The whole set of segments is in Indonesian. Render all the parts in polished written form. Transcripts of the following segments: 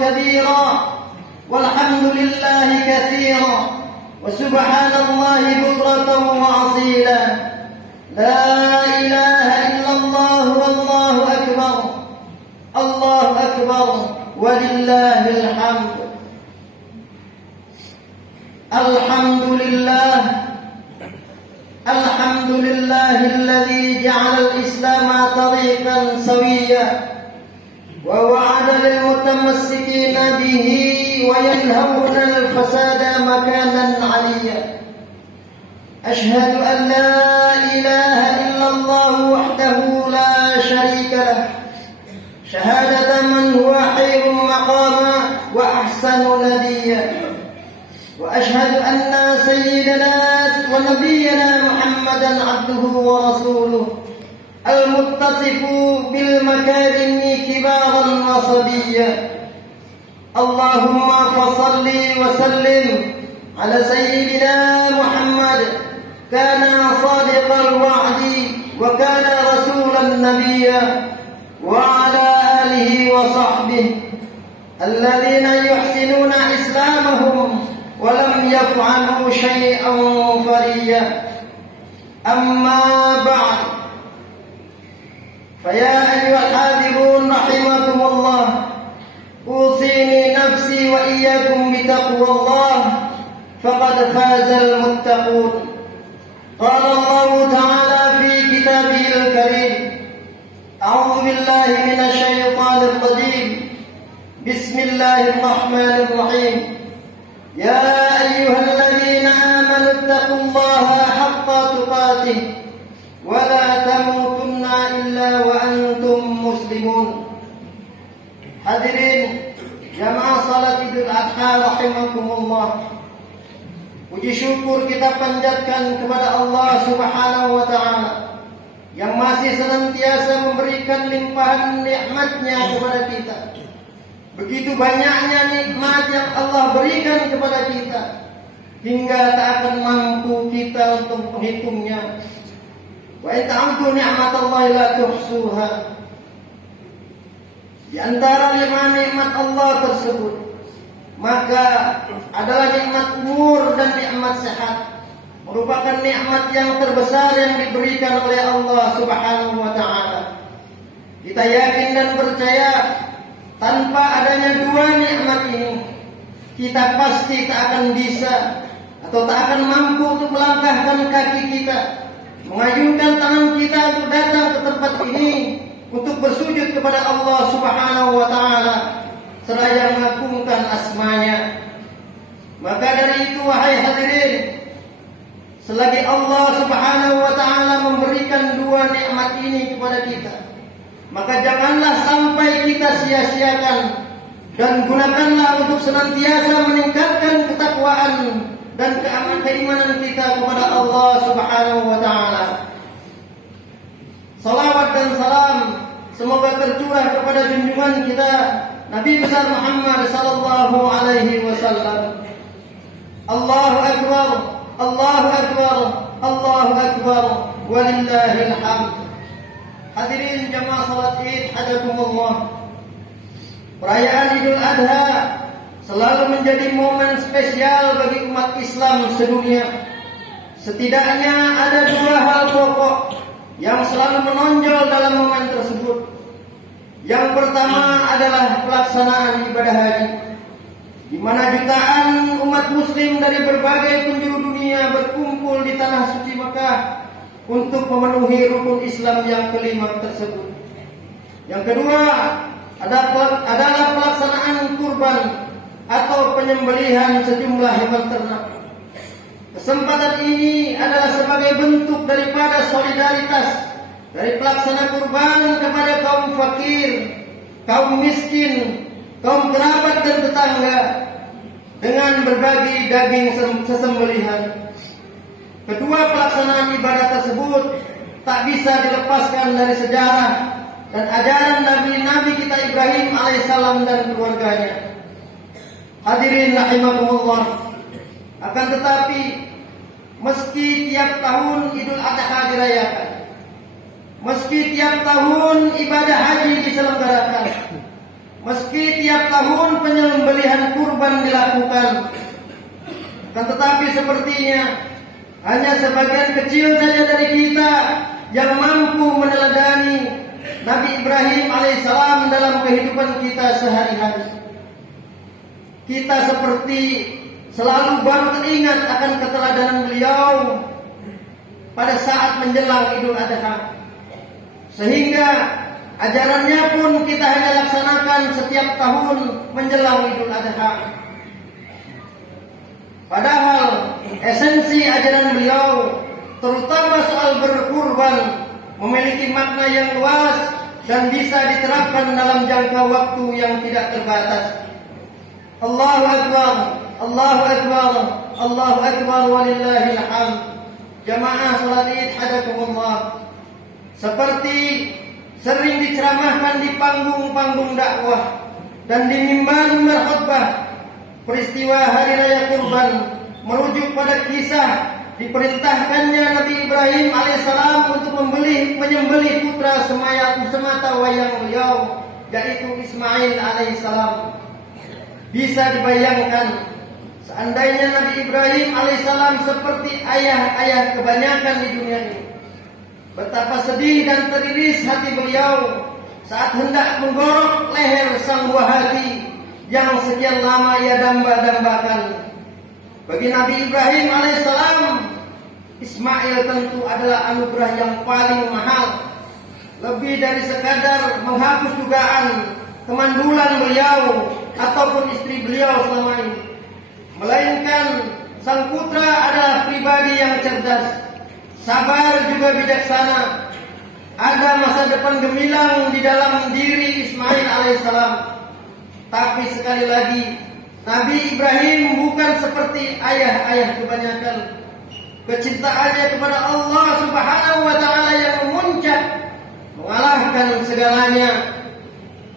كبيرا والحمد لله كثيرا وسبحان الله بكرة وأصيلا لا إله إلا الله والله أكبر الله أكبر ولله الحمد. الحمد لله الذي جعل الإسلام طريقا سويا ووعد للمتمسكين به وينهون الفساد مكانا عليا. أشهد أن لا إله إلا الله وحده لا شريك له شهادة من هو خير مقاما وأحسن نديا. وأشهد أن سيدنا ونبينا محمدا عبده ورسوله المتصف بالمكارم كبارا وصبيا. اللهم فصل وسلم على سيدنا محمد كان صادق الوعد وكان رسولا نبيا وعلى آله وصحبه الذين يحسنون إسلامهم ولم يفعلوا شيئا فريا. أما بعد فيا أيها الحاذرون رحمكم الله أوصيني نفسي وإياكم بتقوى الله فقد فاز المتقون. قال الله تعالى في كتابه الكريم أعوذ بالله من الشيطان الرجيم بسم الله الرحمن الرحيم يا أيها الذين آمنوا اتقوا الله حق تقاته ولا تموتن إلا وأنتم مسلمون. Hadirin jamaah salat Idul Adha rahimakumullah. Puji syukur kita panjatkan kepada Allah Subhanahu wa taala yang masih senantiasa memberikan limpahan nikmat-Nya kepada kita. Begitu banyaknya nikmat yang Allah berikan kepada kita hingga tak akan mampu kita untuk menghitungnya. Wa in ta'uddu ni'matallahi la tuhsuha. Di antara 5 nikmat Allah tersebut, maka adalah nikmat umur dan nikmat sehat, merupakan nikmat yang terbesar yang diberikan oleh Allah Subhanahu wa taala. Kita yakin dan percaya tanpa adanya 2 nikmat ini, kita pasti tak akan bisa atau tak akan mampu untuk melangkahkan kaki kita, mengayunkan tangan kita untuk datang ke tempat ini untuk bersujud kepada Allah Subhanahu wa taala seraya mengagungkan asma-Nya. Maka dari itu wahai hadirin, selagi Allah Subhanahu wa taala memberikan 2 nikmat ini kepada kita, maka janganlah sampai kita sia-siakan dan gunakanlah untuk senantiasa meningkatkan ketakwaan dan keimanan kita kepada Allah Subhanahu wa taala. Salawat dan salam semoga tercurah kepada junjungan kita Nabi besar Muhammad sallallahu alaihi wasallam. Allahu akbar, Allahu akbar, Allahu akbar, walillahil hamd. Hadirin jamaah salat Id hadakumullah. Perayaan Idul Adha selalu menjadi momen spesial bagi umat Islam sedunia. Setidaknya ada 2 hal pokok yang selalu menonjol dalam momen tersebut. Yang pertama adalah pelaksanaan ibadah haji, di mana jutaan umat muslim dari berbagai penjuru dunia berkumpul di tanah suci Mekah untuk memenuhi rukun Islam yang kelima tersebut. Yang kedua adalah pelaksanaan kurban atau penyembelihan sejumlah hewan ternak. Kesempatan ini adalah sebagai bentuk daripada solidaritas dari pelaksana kurban kepada kaum fakir, kaum miskin, kaum kerabat dan tetangga dengan berbagi daging sesembelihan. Kedua pelaksanaan ibadah tersebut tak bisa dilepaskan dari sejarah dan ajaran Nabi kita Ibrahim alaihissalam dan keluarganya. Hadirin rahimakumullah. Akan tetapi meski tiap tahun Idul Adha dirayakan, meski tiap tahun ibadah haji diselenggarakan, Meski tiap tahun penyembelihan kurban dilakukan, akan tetapi sepertinya hanya sebagian kecil saja dari kita yang mampu meneladani Nabi Ibrahim alaihissalam dalam kehidupan kita sehari-hari. Kita seperti selalu baru teringat akan keteladanan beliau pada saat menjelang Idul Adha, sehingga ajarannya pun kita hanya laksanakan setiap tahun menjelang Idul Adha. Padahal esensi ajaran beliau, terutama soal berkurban, memiliki makna yang luas dan bisa diterapkan dalam jangka waktu yang tidak terbatas. Allahu Akbar, Allahu Akbar, Allahu Akbar walillahil hamd. Jamaah salat Id hadakumullah. Seperti sering diceramahkan di panggung-panggung dakwah dan di mimbar-mimbar khutbah, peristiwa Hari Raya Kurban merujuk pada kisah diperintahkannya Nabi Ibrahim alaihissalam untuk menyembelih putra semata wayang beliau, yaitu Ismail alaihissalam. Bisa dibayangkan seandainya Nabi Ibrahim alaihissalam seperti ayah-ayah kebanyakan di dunia ini, betapa sedih dan teriris hati beliau saat hendak menggorok leher sang buah hati yang sekian lama ia damba-dambakan. Bagi Nabi Ibrahim alaihissalam, Ismail tentu adalah anugerah yang paling mahal, lebih dari sekadar menghapus dugaan kemandulan beliau ataupun istri beliau selama ini, melainkan sang putra adalah pribadi yang cerdas, sabar juga bijaksana. Ada masa depan gemilang di dalam diri Ismail alaihissalam. Tapi sekali lagi, Nabi Ibrahim bukan seperti ayah-ayah kebanyakan. Kecintaannya kepada Allah Subhanahu wa taala yang memuncak, mengalahkan segalanya.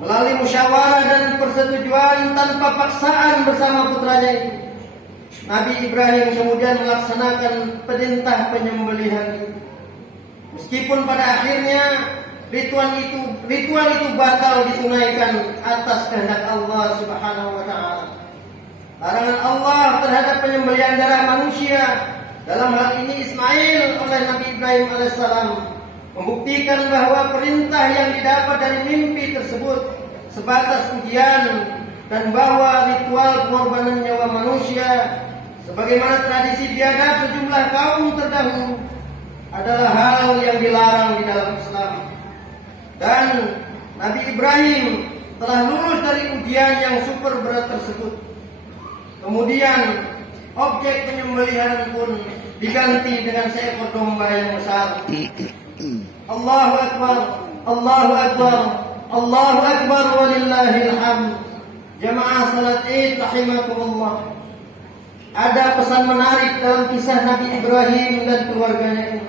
Melalui musyawarah dan persetujuan tanpa paksaan bersama putranya itu, Nabi Ibrahim kemudian melaksanakan perintah penyembelihan itu. Meskipun pada akhirnya ritual itu batal ditunaikan atas kehendak Allah Subhanahu wa taala. Larangan Allah terhadap penyembelihan darah manusia, dalam hal ini Ismail, oleh Nabi Ibrahim alaihissalam, membuktikan bahwa perintah yang didapat dari mimpi tersebut sebatas ujian, dan bahwa ritual pengorbanan nyawa manusia sebagaimana tradisi biadab sejumlah kaum terdahulu adalah hal yang dilarang di dalam Islam. Dan Nabi Ibrahim telah lulus dari ujian yang super berat tersebut. Kemudian objek penyembelihan pun diganti dengan seekor domba yang besar. Allahu Akbar, Allahu Akbar, Allahu Akbar walillahil hamd. Jamaah salat Id rahimakumullah. Ada pesan menarik dalam kisah Nabi Ibrahim dan keluarganya ini.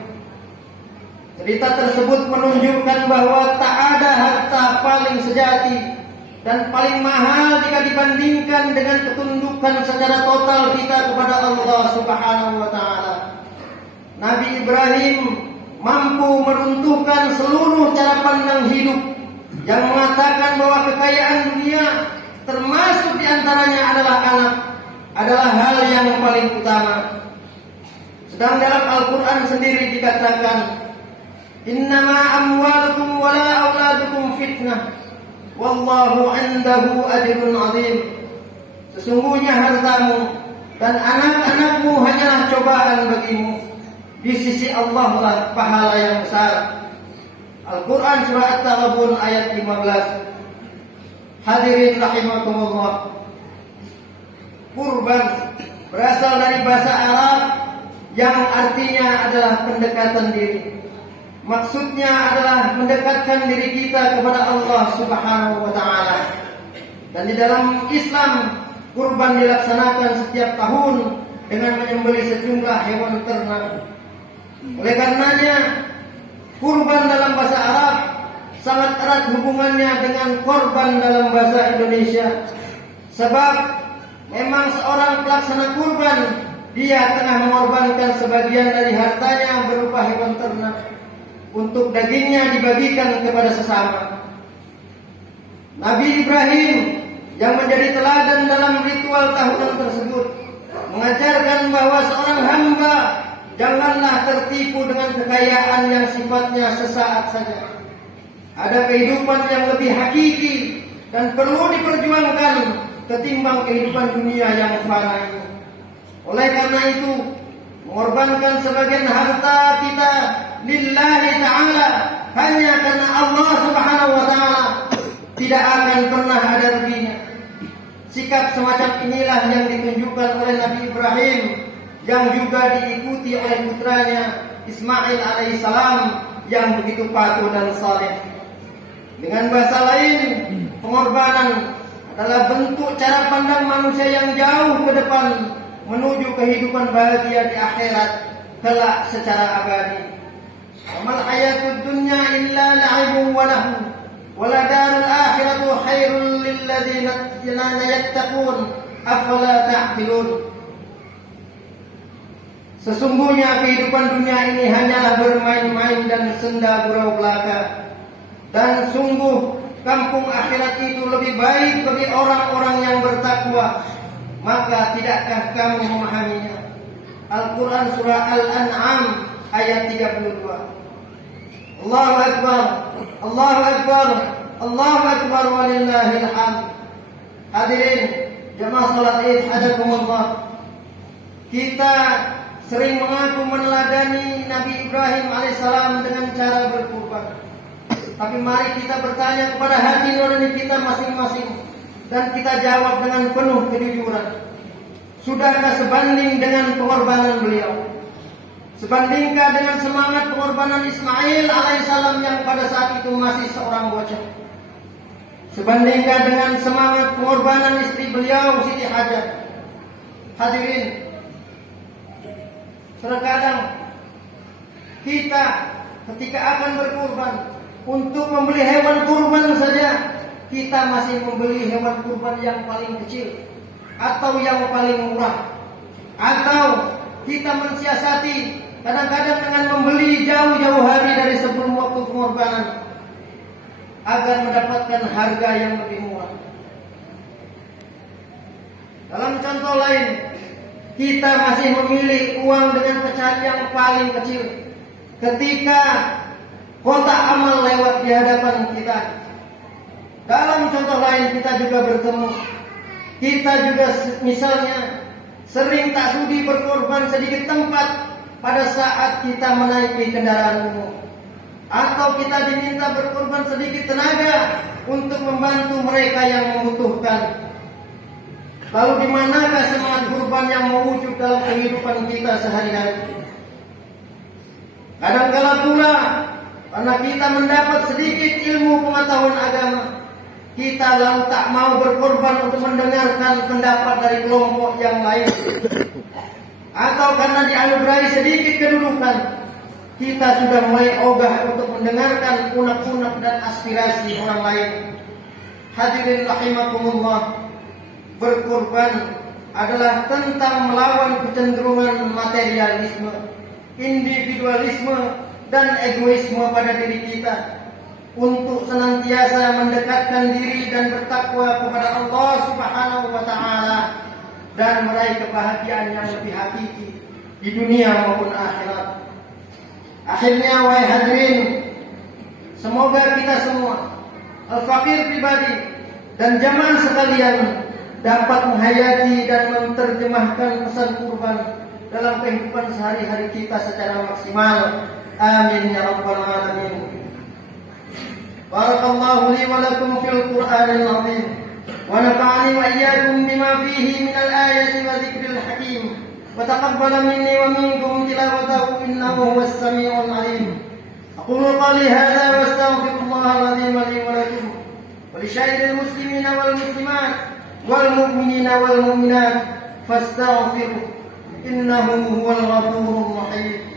Cerita tersebut menunjukkan bahwa tak ada harta paling sejati dan paling mahal jika dibandingkan dengan ketundukan secara total kita kepada Allah Subhanahu wa taala. Nabi Ibrahim mampu meruntuhkan seluruh cara pandang hidup yang mengatakan bahwa kekayaan dunia, termasuk diantaranya adalah anak, adalah hal yang paling utama. Sedang dalam Al-Quran sendiri dikatakan, innama amwalukum wala auladukum fitnah, wallahu indahu ajrun azim. Sesungguhnya hartamu dan anak-anakmu hanyalah cobaan bagimu. Di sisi Allah lah pahala yang besar. Al-Quran surah At-Taghabun ayat 15. Hadirin rahimakumullah. Kurban berasal dari bahasa Arab yang artinya adalah pendekatan diri. Maksudnya adalah mendekatkan diri kita kepada Allah Subhanahu wa taala. Dan di dalam Islam, kurban dilaksanakan setiap tahun dengan menyembelih sejumlah hewan ternak. Oleh karenanya, kurban dalam bahasa Arab sangat erat hubungannya dengan korban dalam bahasa Indonesia. Sebab memang seorang pelaksana kurban, dia tengah mengorbankan sebagian dari hartanya berupa hewan ternak untuk dagingnya dibagikan kepada sesama. Nabi Ibrahim yang menjadi teladan dalam ritual tahunan tersebut mengajarkan bahwa seorang hamba janganlah tertipu dengan kekayaan yang sifatnya sesaat saja. Ada kehidupan yang lebih hakiki dan perlu diperjuangkan ketimbang kehidupan dunia yang fana ini. Oleh karena itu, mengorbankan sebagian harta kita lillahi ta'ala hanya karena Allah subhanahu wa ta'ala tidak akan pernah ada ruginya. Sikap semacam inilah yang ditunjukkan oleh Nabi Ibrahim yang juga diikuti oleh putranya Ismail alaihissalam yang begitu patuh dan saleh. Dengan bahasa lain, pengorbanan adalah bentuk cara pandang manusia yang jauh ke depan menuju kehidupan bahagia di akhirat kelak secara abadi. Amal hayatud dunya illa la'ibun wa lahu wa la darul akhiratu khairul lil ladzina yattaqun afala ta'qilun. Sesungguhnya kehidupan dunia ini hanyalah bermain-main dan senda gurau belaka, dan sungguh kampung akhirat itu lebih baik bagi orang-orang yang bertakwa. Maka tidakkah kamu memahaminya? Al-Quran surah Al-An'am ayat 32. Allahu Akbar, Allahu Akbar, Allahu Akbar walillahil hamd. Hadirin jemaah salat Id hadakumullah. Kita sering mengaku meneladani Nabi Ibrahim alaihissalam dengan cara berkurban. Tapi mari kita bertanya kepada hati nurani kita masing-masing dan kita jawab dengan penuh kejujuran. Sudahkah sebanding dengan pengorbanan beliau? Sebandingkah dengan semangat pengorbanan Ismail alaihissalam yang pada saat itu masih seorang bocah? Sebandingkah dengan semangat pengorbanan istri beliau Siti Hajar? Hadirin, terkadang kita ketika akan berkurban, untuk membeli hewan kurban saja kita masih membeli hewan kurban yang paling kecil atau yang paling murah, atau kita mensiasati kadang-kadang dengan membeli jauh-jauh hari dari sebelum waktu pengorbanan agar mendapatkan harga yang lebih murah. Dalam contoh lain, kita masih memilih uang dengan pecahan yang paling kecil ketika kotak amal lewat di hadapan kita. Dalam contoh lain, kita juga bertemu. Kita juga misalnya sering tak sudi berkorban sedikit tempat pada saat kita menaiki kendaraan umum, atau kita diminta berkorban sedikit tenaga untuk membantu mereka yang membutuhkan. Lalu di manakah semangat kurban yang mewujud dalam kehidupan kita sehari-hari? Kadang-kala pula karena kita mendapat sedikit ilmu pengetahuan agama, kita lalu tak mau berkorban untuk mendengarkan pendapat dari kelompok yang lain. Atau karena dianugerahi sedikit kedudukan, kita sudah mulai ogah untuk mendengarkan unek-unek dan aspirasi orang lain. Hadirin rahimakumullah, berkorban adalah tentang melawan kecenderungan materialisme, individualisme, dan egoisme pada diri kita, untuk senantiasa mendekatkan diri dan bertakwa kepada Allah Subhanahu wa taala dan meraih kebahagiaan yang lebih hakiki di dunia maupun akhirat. Akhirnya wahai hadirin, semoga kita semua, al-fakir pribadi dan jamaah sekalian, dapat menghayati dan menerjemahkan pesan kurban dalam kehidupan sehari-hari kita secara maksimal. Amin ya rabbal alamin. Barakallahu li wa lakum fil Qur'anil azim wa nafa'ani wa iyyakum bima fihi min al-ayati wa dzikril hakim wa taqabbala minni wa minkum tilawatahu innahu huwas samiul alim. Aqulu qali hadha wa astaghfirullahal azim li wa lakum wa li sa'iril muslimina wal muslimat wal mu'minina wal mu'minat fastaghfiruh innahu huwal ghafurur rahim.